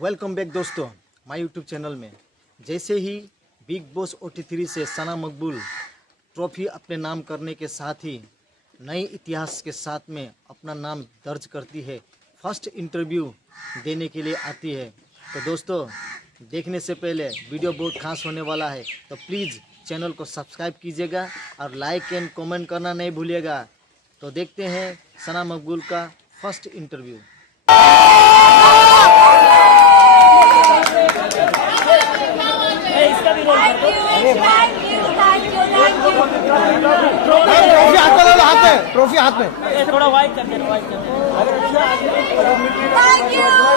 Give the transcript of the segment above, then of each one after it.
Welcome back दोस्तों my YouTube channel में। जैसे ही बिग बॉस OT3 से सना मकबूल ट्रॉफी अपने नाम करने के साथ ही नए इतिहास के साथ में अपना नाम दर्ज करती है, फर्स्ट इंटरव्यू देने के लिए आती है। तो दोस्तों देखने से पहले वीडियो बहुत खास होने वाला है, तो प्लीज़ चैनल को सब्सक्राइब कीजिएगा और लाइक एंड कमेंट करना नहीं भूलिएगा। तो देखते हैं सना मकबूल का फर्स्ट इंटरव्यू। ट्रॉफी हाथ में थोड़ा वाइड कर देना, वाइड कर देना। Thank you. Thank you so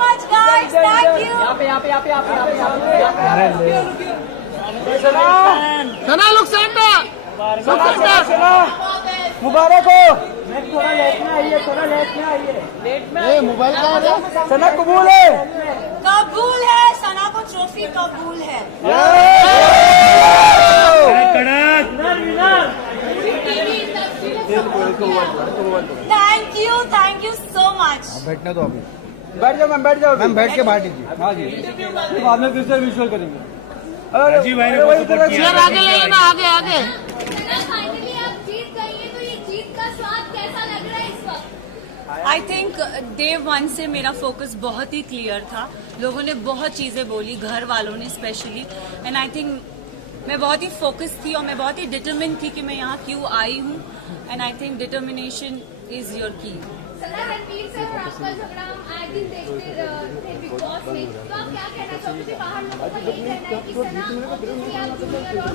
much, guys. Thank you. यहाँ पे सना लुक सेंटर मुबारक हो। थोड़ा लेट में आइए, थोड़ा लेट में आइए। लेट में मोबाइल कहाँ है? सना कबूल है, कबूल है, सना को ट्रॉफी कबूल है। Thank you so much. बैठने दो अभी, बैठ जाओ मैम, बैठ जाओ मैम बैठ के बाहर दीजिए। हाँ जी, बाद में फिर से विजुअल करेंगे। जी भाई ने बहुत सपोर्ट किया। आगे ले ना, आगे आगे। फाइनली आप जीत गई है, तो ये जीत का स्वाद कैसा लग रहा है इस वक्त? आई थिंक डे 1 से मेरा फोकस बहुत ही क्लियर था। लोगों ने बहुत चीज़ें बोली, घर वालों ने स्पेशली, एंड आई थिंक मैं बहुत ही फोकस थी और मैं बहुत ही डिटरमिन थी कि मैं यहाँ क्यों आई हूँ। And I think determination is your की। सना रणवीर से और आपका झगड़ा हम आए दिन देखते थे बिग बॉस में, तो आप क्या कहना चाहोगे कि बाहर लोगों का यही कहना है कि सना obviously आप जूनियर और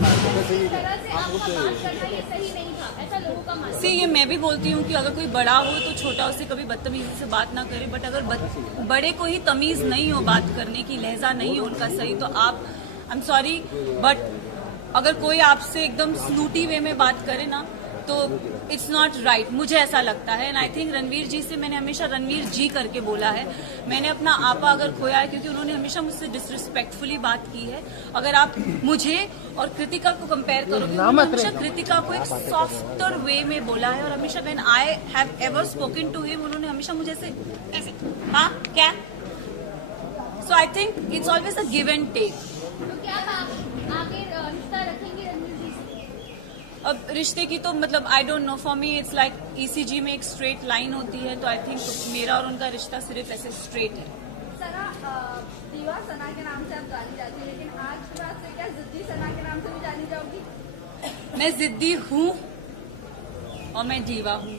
इस तरह से आपका बात करना ये सही नहीं था, ऐसा लोगों का मानना है। सी ये मैं भी बोलती हूँ कि अगर कोई बड़ा हो तो छोटा उससे कभी बदतमीजी से बात ना करे, बट अगर बड़े को ही तमीज़ नहीं हो बात करने की, लहजा नहीं हो उनका सही, तो आप आई एम सॉरी बट अगर कोई आपसे एकदम स्नूटी वे में बात करे ना तो इट्स नॉट राइट, मुझे ऐसा लगता है। एंड आई थिंक रणवीर जी से मैंने हमेशा रणवीर जी करके बोला है। मैंने अपना आपा अगर खोया है क्योंकि उन्होंने हमेशा मुझसे डिसरिस्पेक्टफुली बात की है। अगर आप मुझे और कृतिका को कंपेयर करोगे तो हमेशा कृतिका को एक सॉफ्टर वे में बोला है, और हमेशा when I have ever spoken to him उन्होंने हमेशा मुझे ऐसे हाँ क्या, so I think it's always a give and take. तो क्या आप आगे रिश्ता रखेंगे रणवीर जी से? अब रिश्ते की तो मतलब आई don't know, for me it's like ECG में एक स्ट्रेट लाइन होती है, तो आई थिंक मेरा और उनका रिश्ता सिर्फ ऐसे स्ट्रेट है। सना दीवा सना के नाम से आप जानी जाती है, लेकिन आज के बाद से क्या जिद्दी सना के नाम से भी जानी जाओगी? मैं जिद्दी हूँ और मैं दीवा हूँ।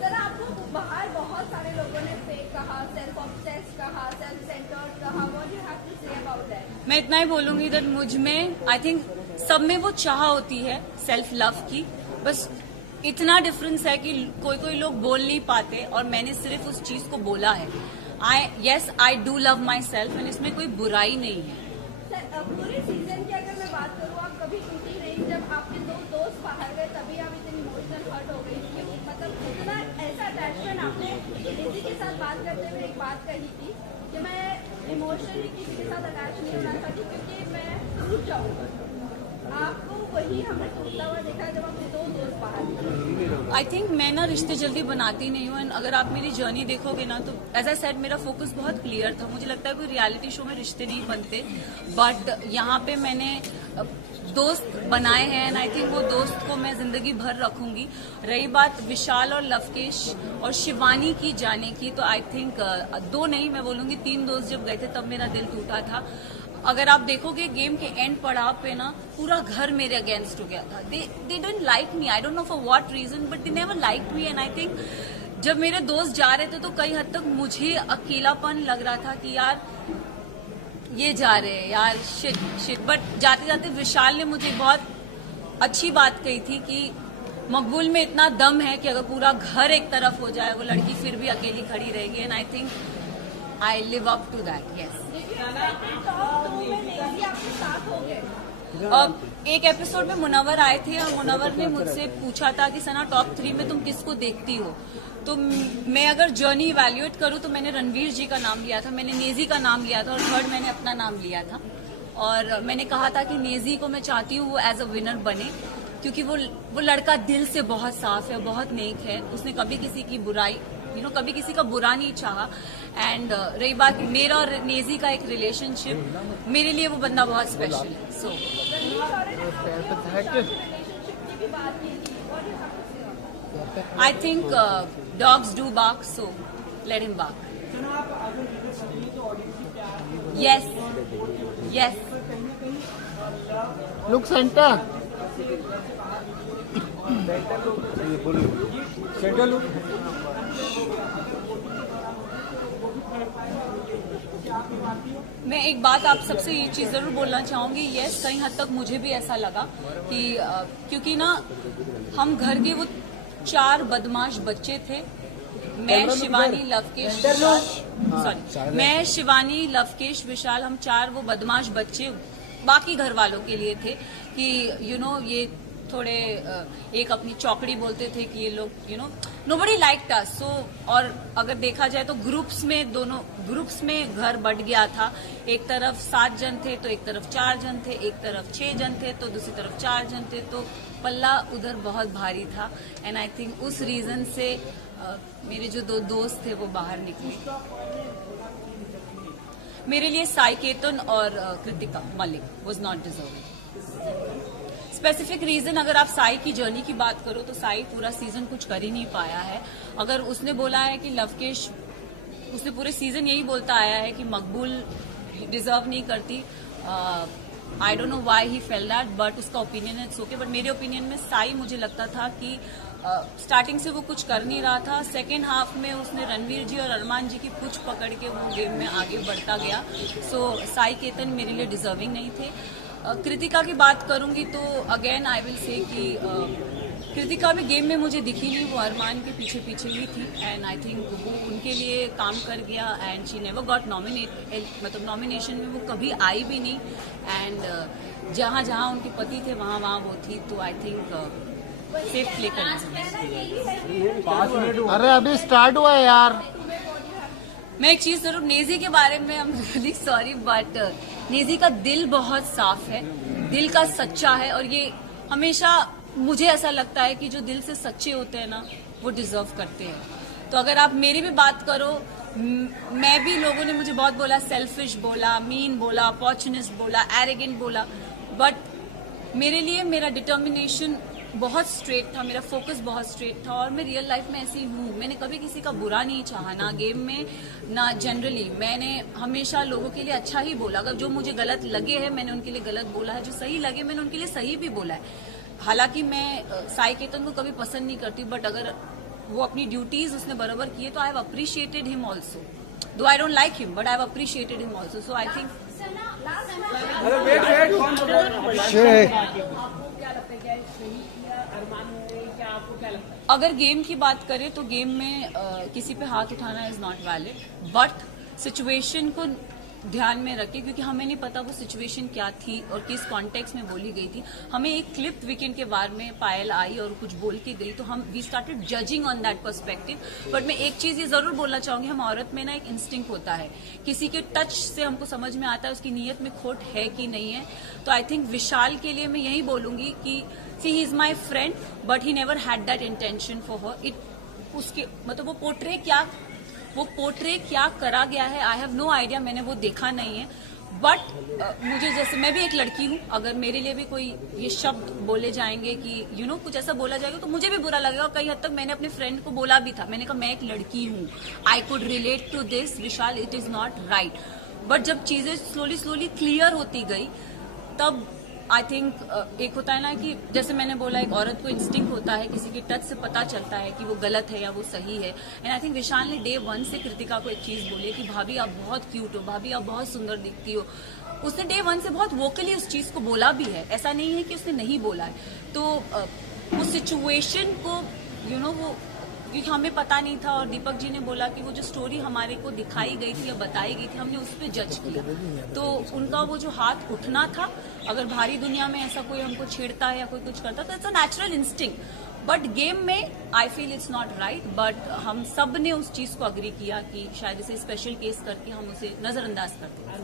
सना आपको बाहर बहुत सारे लोगों ने फेक कहा, सेल्फ ऑब्सेस्ड कहा, सेल्फ सेंटर्ड कहा, what you have to say about that? मैं इतना ही बोलूंगी दैट मुझ में आई थिंक सब में वो चाह होती है सेल्फ लव की, बस इतना डिफरेंस है कि कोई लोग बोल नहीं पाते और मैंने सिर्फ उस चीज को बोला है। I do love my self and इसमें कोई बुराई नहीं है। सर पूरे सीजन की अगर मैं बात करूँ, आप कभी टूटी नहीं, जब आपके दो दोस्त बाहर गए तभी आप इतनी इमोशनल हर्ट हो गई, क्यों? मतलब इतना ऐसा अटैचमेंट आपने निधि के साथ बात करते हुए एक बात कही थी कि मैं इमोशनली किसी के साथ अटैच नहीं होना चाहती क्योंकि मैं टूट जाऊंगा। आपको वही हमने टूटता हुआ देखा जब अपने दो दोस्त बाहर। आई थिंक मैं ना रिश्ते जल्दी बनाती नहीं हूँ, एंड अगर आप मेरी जर्नी देखोगे ना तो एज आई सेड मेरा फोकस बहुत क्लियर था। मुझे लगता है कोई रियलिटी शो में रिश्ते नहीं बनते, बट यहाँ पे मैंने दोस्त बनाए हैं एंड आई थिंक वो दोस्त को मैं जिंदगी भर रखूंगी। रही बात विशाल और लवकेश और शिवानी की जाने की, तो आई थिंक 2 नहीं मैं बोलूंगी 3 दोस्त जब गए थे तब मेरा दिल टूटा था। अगर आप देखोगे गेम के एंड पड़ाव पे ना पूरा घर मेरे अगेंस्ट हो गया था। They didn't like me, I don't know for what reason, but they never like me. And I think जब मेरे दोस्त जा रहे थे तो कई हद तक मुझे अकेलापन लग रहा था कि यार ये जा रहे हैं यार, शिट। बट जाते जाते विशाल ने मुझे बहुत अच्छी बात कही थी कि मकबूल में इतना दम है कि अगर पूरा घर एक तरफ हो जाए वो लड़की फिर भी अकेली खड़ी रहेगी। And I think I live up to that. Yes, अब एक एपिसोड में मुनव्वर आए थे और मुनव्वर ने मुझसे पूछा था कि सना टॉप 3 में तुम किसको देखती हो, तो मैं अगर जर्नी इवैल्यूएट करूँ तो मैंने रणवीर जी का नाम लिया था, मैंने नेजी का नाम लिया था और थर्ड मैंने अपना नाम लिया था। और मैंने कहा था कि नेजी को मैं चाहती हूँ वो एज अ विनर बने, क्योंकि वो लड़का दिल से बहुत साफ है, बहुत नेक है, उसने कभी किसी की बुराई कभी किसी का बुरा नहीं चाहा। एंड रही बात मेरा और नेजी का एक रिलेशनशिप, मेरे लिए वो बंदा बहुत स्पेशल है। So I think dogs do bark, so let him bark. Yes yes. Look centre. Centre look. मैं एक बात आप सबसे ये चीज जरूर बोलना चाहूंगी, यस कहीं हद तक मुझे भी ऐसा लगा कि क्योंकि ना हम घर के वो 4 बदमाश बच्चे थे। मैं शिवानी लवकेश सॉरी मैं शिवानी लवकेश विशाल, हम 4 वो बदमाश बच्चे बाकी घर वालों के लिए थे कि ये थोड़े एक अपनी चौकड़ी बोलते थे कि ये लोग नोबडी लाइक्ड अस। सो और अगर देखा जाए तो दोनों ग्रुप्स में घर बढ़ गया था। एक तरफ 7 जन थे तो एक तरफ 4 जन थे, एक तरफ 6 जन थे तो दूसरी तरफ 4 जन थे, तो पल्ला उधर बहुत भारी था। एंड आई थिंक उस रीजन से मेरे जो 2 दोस्त थे वो बाहर निकले। मेरे लिए साई केतन और Kritika Malik was not deserving. Specific reason अगर आप साई की जर्नी की बात करो तो साई पूरा सीजन कुछ कर ही नहीं पाया है। अगर उसने बोला है कि लवकेश, उसने पूरे सीजन यही बोलता आया है कि मकबूल डिजर्व नहीं करती। आई don't know why he fail that, but उसका ओपिनियन इट्स ओके। बट मेरे ओपिनियन में साई, मुझे लगता था कि स्टार्टिंग से वो कुछ कर नहीं रहा था। सेकेंड हाफ में उसने रणवीर जी और अरमान जी की पूछ पकड़ के वो गेम में आगे बढ़ता गया। सो साई केतन मेरे लिए डिजर्विंग नहीं थे। कृतिका की बात करूंगी तो अगेन आई विल से कि कृतिका भी गेम में मुझे दिखी नहीं, वो अरमान के पीछे पीछे ही थी। एंड आई थिंक वो उनके लिए काम कर गया and she never got nominate, मतलब नॉमिनेशन में वो कभी आई भी नहीं। एंड जहाँ जहाँ उनके पति थे वहाँ वहाँ वो थी, तो आई थिंक सेफ प्ले करना। अरे अभी स्टार्ट हुआ है यार। मैं एक चीज जरूर, नेजी के बारे में I am really sorry, but Naezy का दिल बहुत साफ है, दिल का सच्चा है। और ये हमेशा मुझे ऐसा लगता है कि जो दिल से सच्चे होते हैं ना, वो डिजर्व करते हैं। तो अगर आप मेरी भी बात करो, मैं भी, लोगों ने मुझे बहुत बोला, सेल्फिश बोला, मीन बोला, अपॉर्चुनिस्ट बोला, एरोगेंट बोला, बट मेरे लिए मेरा डिटर्मिनेशन बहुत स्ट्रेट था, मेरा फोकस बहुत स्ट्रेट था। और मैं रियल लाइफ में ऐसी हूँ, मैंने कभी किसी का बुरा नहीं चाहा, ना गेम में ना जनरली। मैंने हमेशा लोगों के लिए अच्छा ही बोला। अगर जो मुझे गलत लगे हैं मैंने उनके लिए गलत बोला है, जो सही लगे मैंने उनके लिए सही भी बोला है। हालांकि मैं साई केतन को कभी पसंद नहीं करती, बट अगर वो अपनी ड्यूटीज उसने बराबर किए तो I have appreciated him also. Though I don't like him, but I have appreciated him also. So I think अगर गेम की बात करें तो गेम में किसी पे हाथ उठाना is not valid, but situation को ध्यान में रखें, क्योंकि हमें नहीं पता वो सिचुएशन क्या थी और किस कॉन्टेक्स्ट में बोली गई थी। हमें एक क्लिप वीकेंड के बारे में पायल आई और कुछ बोल के गई, तो हम we started judging on that perspective. But मैं एक चीज ये जरूर बोलना चाहूंगी, हम औरत में ना एक इंस्टिंक्ट होता है, किसी के टच से हमको समझ में आता है उसकी नीयत में खोट है कि नहीं है। तो आई थिंक विशाल के लिए मैं यही बोलूंगी कि see he is my friend, but he never had that intention for her. It उसके मतलब वो पोर्ट्रे क्या करा गया है, आई हैव नो आइडिया, मैंने वो देखा नहीं है। बट मुझे, जैसे मैं भी एक लड़की हूँ, अगर मेरे लिए भी कोई ये शब्द बोले जाएंगे कि कुछ ऐसा बोला जाएगा तो मुझे भी बुरा लगेगा। कई हद तक मैंने अपने फ्रेंड को बोला भी था, मैंने कहा मैं एक लड़की हूँ, I could relate to this Vishal, it is not right. But जब चीजें स्लोली क्लियर होती गई, तब आई थिंक एक होता है ना कि जैसे मैंने बोला, एक औरत को इंस्टिंक्ट होता है, किसी के टच से पता चलता है कि वो गलत है या वो सही है। एंड आई थिंक विशाल ने डे 1 से कृतिका को एक चीज बोली कि भाभी आप बहुत क्यूट हो, भाभी आप बहुत सुंदर दिखती हो। उसने डे 1 से बहुत वोकली उस चीज को बोला भी है, ऐसा नहीं है कि उसने नहीं बोला है। तो उस सिचुएशन को वो, क्योंकि हमें पता नहीं था, और दीपक जी ने बोला कि वो जो स्टोरी हमारे को दिखाई गई थी या बताई गई थी, हमने उस पर जज किया। तो उनका वो जो हाथ उठना था, अगर भारी दुनिया में ऐसा कोई हमको छेड़ता है या कोई कुछ करता है तो it's a natural instinct. But game में I feel it's not right. But हम सब ने उस चीज को अग्री किया कि शायद इसे स्पेशल केस करके हम उसे नजरअंदाज करते हैं।